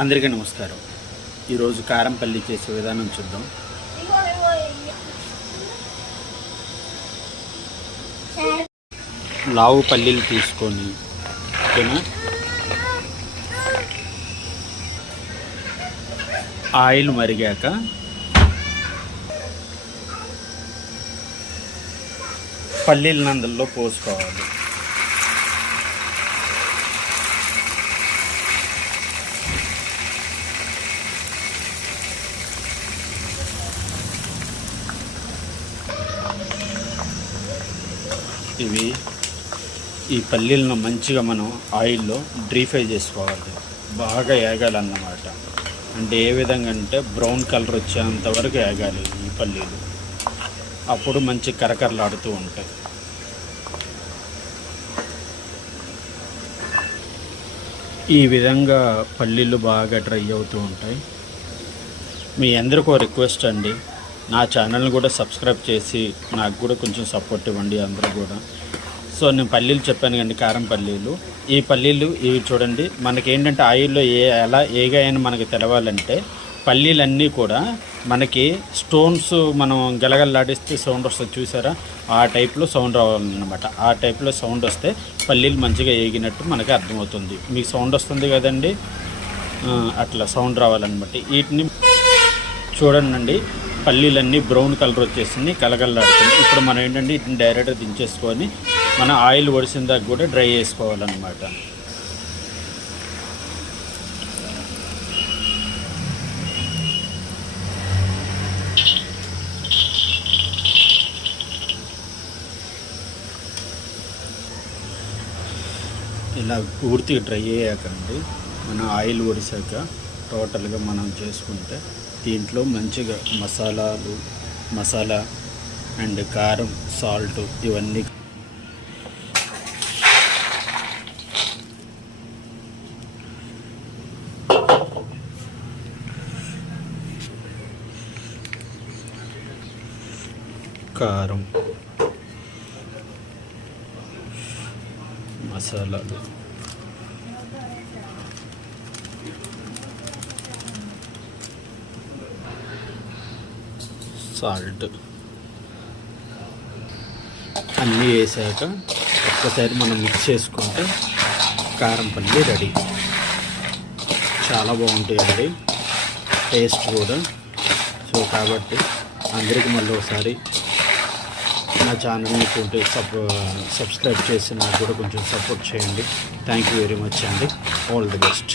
అందరికీ నమస్కారం. ఈరోజు కారం పల్లి చేసే విధానం చూద్దాం. లావు పల్లీలు తీసుకొని ఓకేనా, ఆయిల్ మరిగాక పల్లీలను అందులో పోసుకోవాలి. ఈ పల్లీలను మంచిగా మనం ఆయిల్లో ఫ్రై చేసుకోవాలి. బాగా ఏగాలన్నమాట. అంటే ఏ విధంగా అంటే బ్రౌన్ కలర్ వచ్చేంత వరకు ఏగాలి ఈ పల్లీలు. అప్పుడు మంచి కరకరలాడుతూ ఉంటాయి. ఈ విధంగా పల్లీలు బాగా డ్రై అవుతూ ఉంటాయి. మీ అందరికీ రిక్వెస్ట్ అండి, నా ఛానల్ని కూడా సబ్స్క్రైబ్ చేసి నాకు కూడా కొంచెం సపోర్ట్ ఇవ్వండి అందరూ కూడా. సో నేను పల్లీలు చెప్పాను కండి, కారం పల్లీలు. ఈ పల్లీలు ఇవి చూడండి, మనకేంటంటే ఆయిల్లో ఎలా ఏగాయని మనకి తెలవాలంటే పల్లీలన్నీ కూడా మనకి స్టోన్స్ మనం గలగల్లాడిస్తే సౌండ్ వస్తుంది చూసారా, ఆ టైప్లో సౌండ్ రావాలన్నమాట. ఆ టైప్లో సౌండ్ వస్తే పల్లీలు మంచిగా ఏగినట్టు మనకి అర్థమవుతుంది. మీకు సౌండ్ వస్తుంది కదండి, అట్లా సౌండ్ రావాలన్నమాట. వీటిని చూడండి, పల్లీలన్నీ బ్రౌన్ కలర్ వచ్చేసింది, కలగల్లాడుతుంది. ఇప్పుడు మనం ఏంటంటే వీటిని డైరెక్ట్గా దించేసుకొని మనం ఆయిల్ ఒడిసిన దాకా కూడా డ్రై చేసుకోవాలన్నమాట. ఇలా పూర్తిగా డ్రై అయ్యాకండి మనం ఆయిల్ ఒడిసాక టోటల్గా మనం చేసుకుంటే దీంట్లో మంచిగా మసాలా అండ్ కారం, సాల్ట్ ఇవన్నీ కారం, మసాలాలు, సాల్ట్ అన్నీ వేసాక ఒక్కసారి మనం మిక్స్ చేసుకుంటే కారం పల్లి రెడీ. చాలా బాగుంటాయండి టేస్ట్ కూడా. సో కాబట్టి అందరికీ మళ్ళీ ఒకసారి నా ఛానల్ని సబ్స్క్రైబ్ చేసి నాకు కూడా కొంచెం సపోర్ట్ చేయండి. థ్యాంక్ యూ వెరీ మచ్ అండి. All the best.